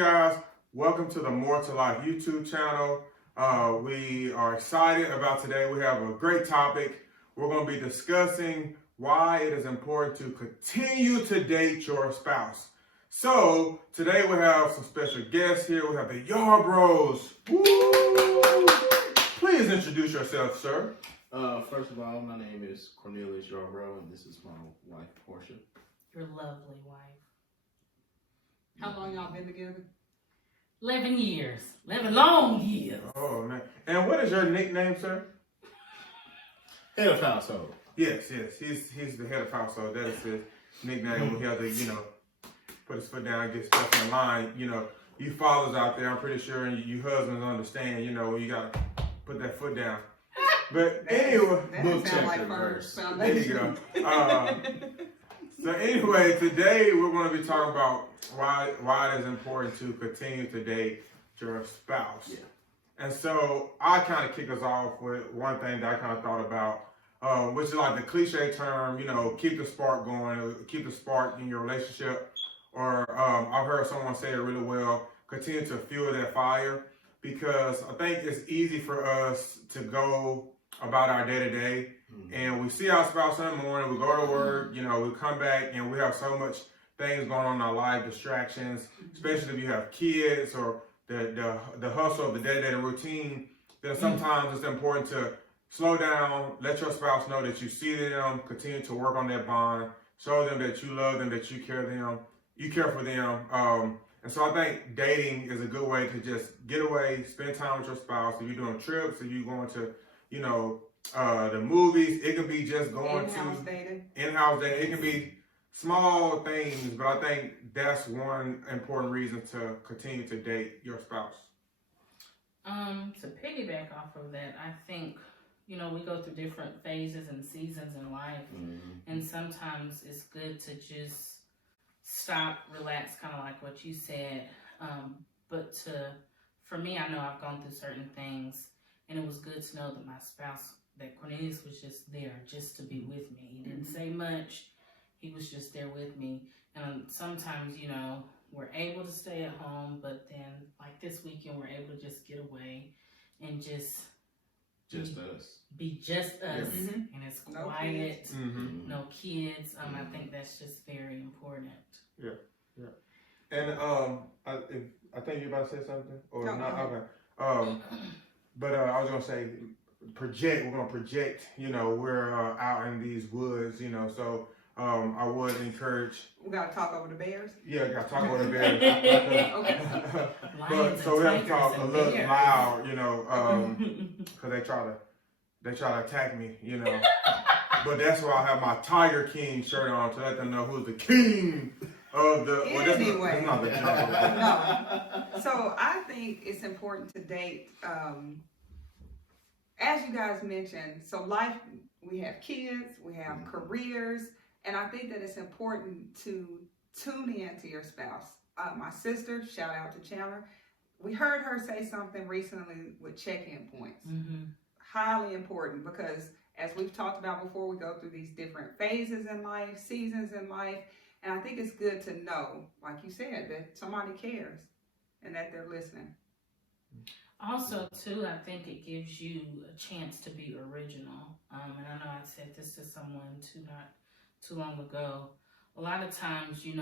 guys, welcome to the More to Life YouTube channel. We are excited about today. We have a great topic. We're going to be discussing why it is important to continue to date your spouse. So today we have some special guests here. We have the Yarbroughs. Woo! Please introduce yourself, sir. First of all, my name is Cornelius Yarbrough, and this is my wife, Portia. Your lovely wife. How long y'all been together? 11 years. 11 long years. Oh, man. And what is your nickname, sir? Head of household. Yes. He's the head of household. That is his nickname. He has to, put his foot down and get stuff in line. You fathers out there, I'm pretty sure, and you husbands understand, when you got to put that foot down. But anyway, that sound like first there you go. So anyway, today we're going to be talking about why it is important to continue to date your spouse. Yeah. And so I kind of kick us off with one thing that I kind of thought about, which is like the cliche term, keep the spark going, keep the spark in your relationship. Or I've heard someone say it really well, continue to fuel that fire, because I think it's easy for us to go about our day-to-day, and we see our spouse in the morning, we go to work, we come back and we have so much things going on in our life, distractions, especially if you have kids or the hustle of the day-to-day routine, that sometimes it's important to slow down, let your spouse know that you see them, continue to work on that bond, show them that you love them, that you care for them. And so I think dating is a good way to just get away, spend time with your spouse. If you're doing trips, if you're going to, the movies, it could be just going in-house to dating. In-house dating. It can be small things, but I think that's one important reason to continue to date your spouse. To piggyback off of that, I think, we go through different phases and seasons in life, and sometimes it's good to just stop, relax, kind of like what you said. But for me, I know I've gone through certain things, and it was good to know that my spouse, that Cornelius was just there, just to be with me. He didn't say much. He was just there with me. And sometimes, we're able to stay at home, but then, like this weekend, we're able to just get away and just us. Be just us. Yeah. And it's No quiet, kids. no kids. I think that's just very important. Yeah. And I think you're about to say something, or No, not? go Okay. But I was gonna say, project. We're gonna project. We're out in these woods. So I would encourage. We gotta talk over the bears. Yeah, got to talk about the bears. Okay. But so we have to talk a little loud, because they try to attack me, But that's why I have my Tiger King shirt on to let them know who's the king of the. Anyway. That's not the king. No. So I think it's important to date. As you guys mentioned, so life, we have kids, we have careers, and I think that it's important to tune in to your spouse. My sister, shout out to Chandler, we heard her say something recently with check-in points. Highly important, because as we've talked about before, we go through these different phases in life, seasons in life, and I think it's good to know, like you said, that somebody cares and that they're listening. Also, too, I think it gives you a chance to be original. And I know I said this to someone not too long ago. A lot of times, you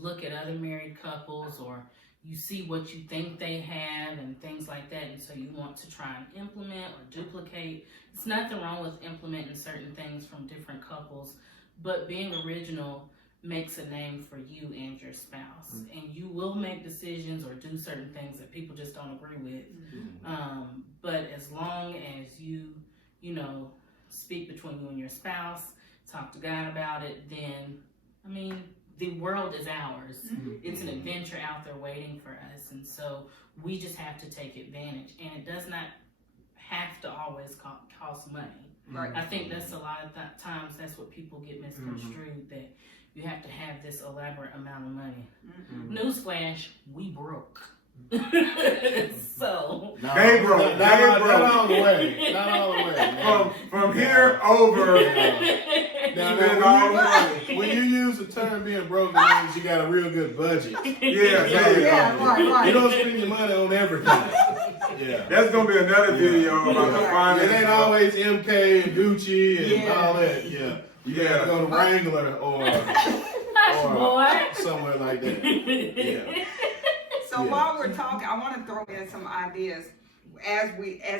look at other married couples, or you see what you think they have and things like that, and so you want to try and implement or duplicate. It's nothing wrong with implementing certain things from different couples, but being original makes a name for you and your spouse. And you will make decisions or do certain things that people just don't agree with. But as long as you speak between you and your spouse, talk to God about it, then, the world is ours. It's an adventure out there waiting for us. And so we just have to take advantage. And it does not have to always cost money. Right. I think that's a lot of times that's what people get misconstrued, that you have to have this elaborate amount of money. Newsflash, we broke. So they broke. Not all the way. Not all the way. From here over, spend all the money. when you use the term being broke, it means you got a real good budget. Yeah, there you Yeah, go. right. You don't spend your money on everything. Yeah. That's gonna be another video about the It finance. ain't always MK and Gucci and Yeah. all that. Yeah. You gotta go to Wrangler or Boy. somewhere like that. Yeah. So Yeah. while we're talking, I want to throw in some ideas as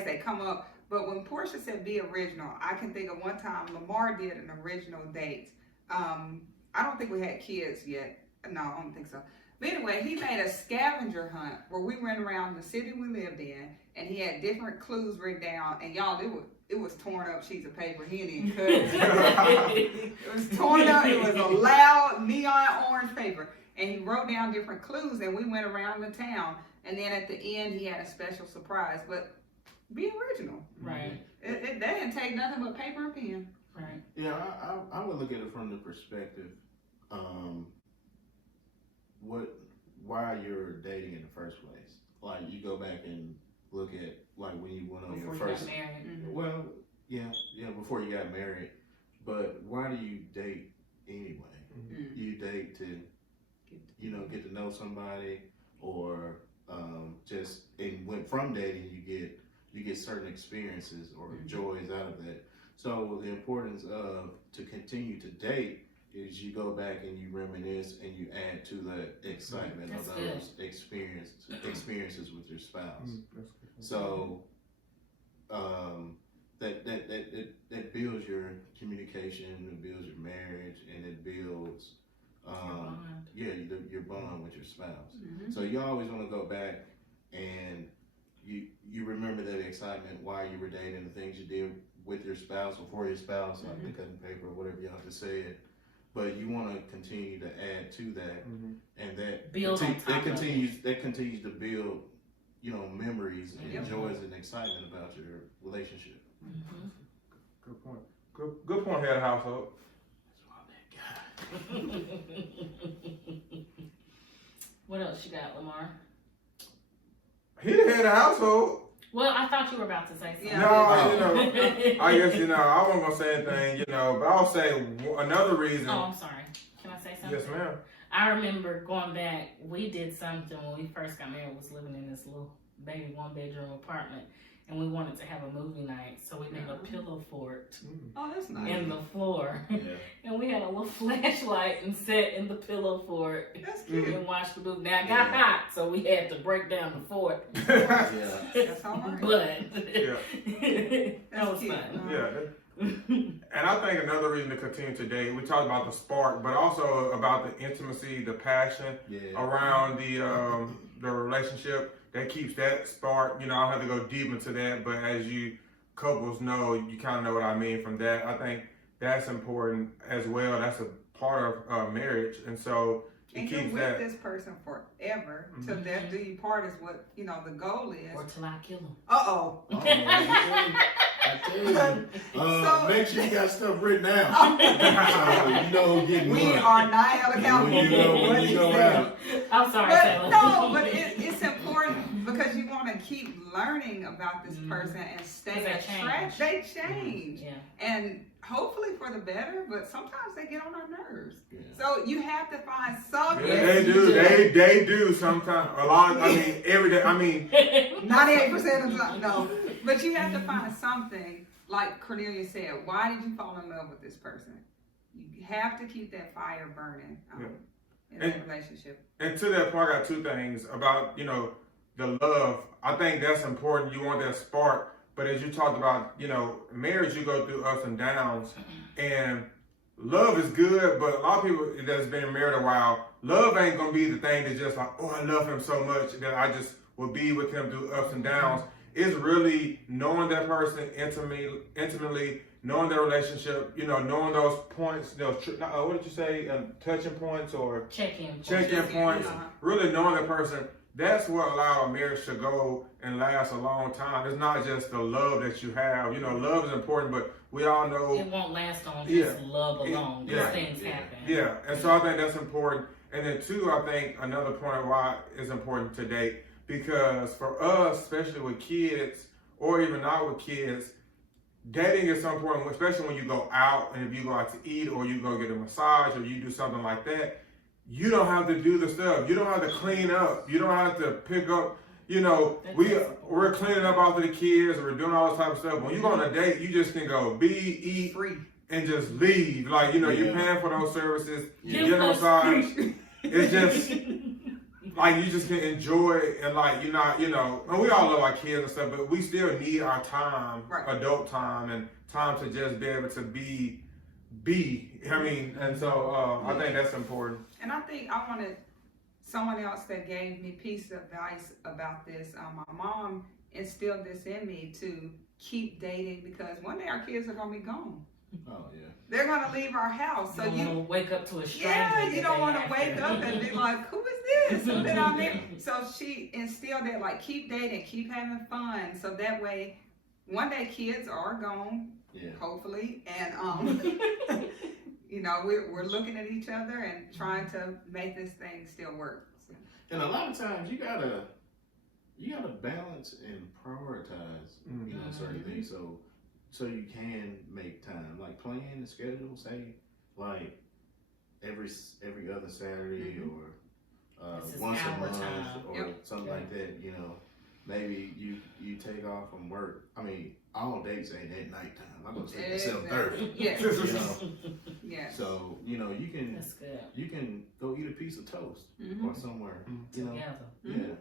they come up. But when Portia said be original, I can think of one time Lamar did an original date. I don't think we had kids yet. No, I don't think so. But anyway, he made a scavenger hunt where we went around the city we lived in, and he had different clues written down. And y'all, it was torn up sheets of paper. He didn't even cut it. It was torn up. It was a loud neon orange paper. And he wrote down different clues, and we went around the town. And then at the end, he had a special surprise. But be original. Right. They didn't take nothing but paper and pen. Right. Yeah, I would look at it from the perspective, why you're dating in the first place. Like, you go back and look at, like, when you went on Before your you first. got married. Mm-hmm. Well, yeah, before you got married. But why do you date anyway? Mm-hmm. You date to, get to know somebody, or from dating you get certain experiences or joys out of that. So the importance of to continue to date is you go back and you reminisce and you add to the excitement That's of good. those experiences with your spouse. Mm-hmm. So that builds your communication, it builds your marriage, and it builds your bond with your spouse. Mm-hmm. So you always want to go back and you remember that excitement while you were dating, the things you did with your spouse or for your spouse, like the cutting paper or whatever y'all just said. But you want to continue to add to that, and that Build on top of it. that continues to build, memories and Yep. joys and excitement about your relationship. Mm-hmm. Good point. Good point, head of household. That's why I'm that guy. What else you got, Lamar? He the head of household. Well, I thought you were about to say something. Yeah. No, I guess I wasn't gonna say anything, but I'll say another reason. Oh, I'm sorry. Can I say something? Yes, ma'am. I remember going back, we did something when we first got married, was living in this little baby 1-bedroom apartment, and we wanted to have a movie night, so we made a pillow fort Oh, that's nice. in the floor. Yeah. And we had a little flashlight and sat in the pillow fort That's cute. and watched the movie. Now it got hot, so we had to break down the fort. Yeah. That's all right. But Yeah. that was cute. fun. Yeah. And I think another reason to continue to date, we talked about the spark, but also about the intimacy, the passion around the relationship that keeps that spark. I don't have to go deep into that, but as you couples know, you kind of know what I mean from that. I think that's important as well. That's a part of marriage, and so it And you're keeps with that. this person forever. Till death do you part is what the goal is. Or till I kill him. Uh-oh. I tell you. So- Make sure you got stuff written out. So you know who's getting We what. are not held accountable When you for go, what when he you go said. out. I'm sorry, But Taylor. no, but it's important because you want to keep learning about this person and stay 'Cause they attracted. They change. Yeah. And hopefully for the better, but sometimes they get on our nerves. Yeah. So you have to find something. Yeah, they do. They do sometimes. A lot. Every day. 98% of the time, no. But you have to find something, like Cornelia said, why did you fall in love with this person? You have to keep that fire burning in that relationship. And to that point, I got two things about, the love. I think that's important. You want that spark. But as you talked about, marriage, you go through ups and downs. And love is good, but a lot of people that's been married a while, love ain't going to be the thing that's just like, oh, I love him so much that I just will be with him through ups and downs. It's really knowing that person intimately, knowing their relationship, knowing those points, what did you say, touching points or Check-in points, really knowing that person. That's what allow a marriage to go and last a long time. It's not just the love that you have. Love is important, but we all know it won't last on just love alone. These Yeah. things happen. Yeah, and so I think that's important. And then two, I think another point why it's important to date, because for us, especially with kids, or even not with kids, dating is so important, especially when you go out and if you go out to eat or you go get a massage or you do something like that. You don't have to do the stuff. You don't have to clean up. You don't have to pick up. You know, we're cleaning up after the kids. We're doing all this type of stuff. When you go on a date, you just can go eat, Free. and just leave. Like, you know, you're paying for those services. You get a massage. It's just like you just can enjoy it, and like you're not, you know, and we all love our kids and stuff, but we still need our time, adult time, and time to just be able to be. I mean, and so I think that's important. And I think I wanted someone else that gave me piece of advice about this. My mom instilled this in me to keep dating because one day our kids are gonna be gone. Oh yeah. They're gonna leave our house. So you don't wanna wake up to a stranger. Yeah, you don't want to wake up and be like, who is this? Who's been on there? So she instilled that, like, keep dating, keep having fun. So that way, one day kids are gone, hopefully, and you know, we're looking at each other and trying to make this thing still work. So. And a lot of times you gotta balance and prioritize, you know, certain things. So you can make time, like plan the schedule, say like every other Saturday or once a month or something like that. You know, maybe you take off from work. I mean, all dates ain't at nighttime. I'm gonna say at 7:30. Yes. You know? Yes. So you know you can That's good. you can go eat a piece of toast or somewhere. You know, Together. yeah.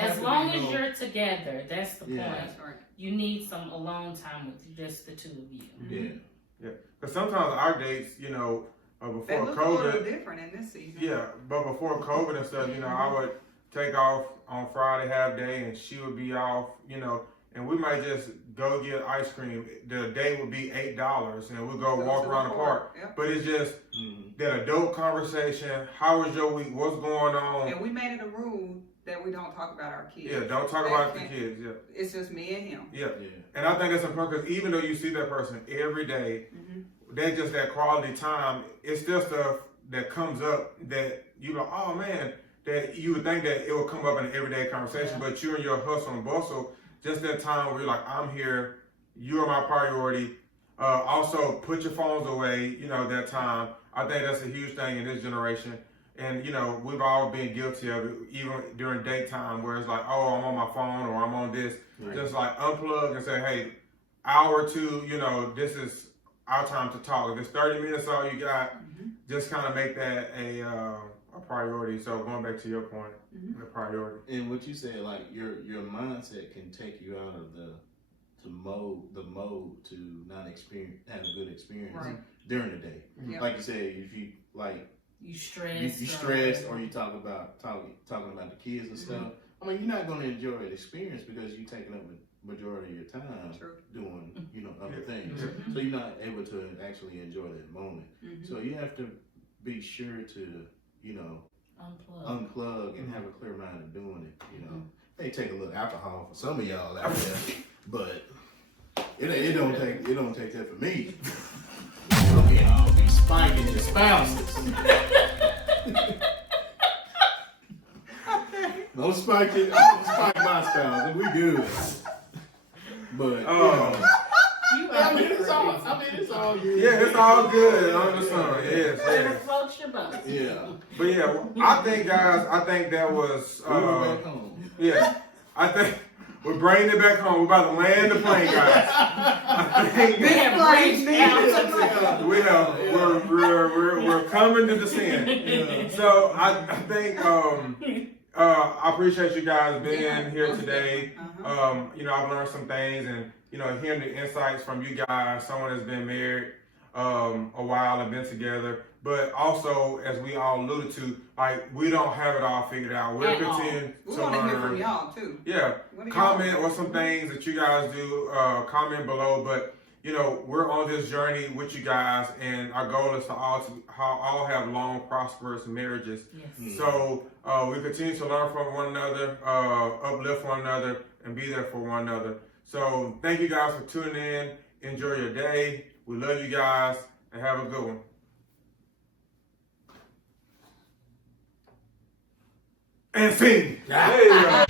As long as you're together, that's the point. That's right. You need some alone time with just the two of you. Yeah. Because sometimes our dates, you know, They before look a little COVID, different in this season. yeah, but before COVID and stuff, you know, I would take off on Friday half day and she would be off, you know, and we might just go get ice cream. The day would be $8 and we'd go walk around the park. Yep. But it's just that adult conversation. How was your week? What's going on? And we made it a rule that we don't talk about our kids. Yeah, don't talk about the kids. Yeah. It's just me and him. Yeah. And I think it's important because even though you see that person every day, that's just that quality time. It's still stuff that comes up that you go, oh man, that you would think that it would come up in an everyday conversation, but you're in your hustle and bustle, just that time where you're like, I'm here, you are my priority. Also, put your phones away, you know, that time. I think that's a huge thing in this generation. And, you know, we've all been guilty of it, even during daytime, where it's like, oh, I'm on my phone or I'm on this. Just like unplug and say, hey, hour or two, you know, this is our time to talk. If it's 30 minutes all you got, just kind of make that a priority. So going back to your point, the priority. And what you said, like your mindset can take you out of the mode to not have a good experience during the day. Like you said, if you like you stressed or you talking about the kids and stuff. I mean, you're not going to enjoy the experience because you're taking up the majority of your time doing, you know, other things. So you're not able to actually enjoy that moment. So you have to be sure to, you know, unplug and have a clear mind of doing it. You know, they take a little alcohol for some of y'all out there, but it don't take that for me. I'll be spiking your spouses. Don't spike it. Don't spike my spouse, and we good. But I mean, it's all good. Yeah, it's all good. I understand. Yes. Float your boat. Yeah. But yeah, I think, guys, that was. Back home. Yeah, I think we're bringing it back home. We're about to land the plane, guys. I think we're coming to descend. So I think I appreciate you guys being here today. You know, I've learned some things, and you know, hearing the insights from you guys. Someone that's been married a while and been together, but also, as we all alluded to, like, we don't have it all figured out. We're continuing we to want to hear from learn. y'all too. Yeah, comment on some things that you guys do. Comment below, but you know, we're on this journey with you guys, and our goal is to all have long, prosperous marriages. Yes. So we continue to learn from one another, uplift one another, and be there for one another. So thank you guys for tuning in. Enjoy your day. We love you guys, and have a good one. And sing. There you go.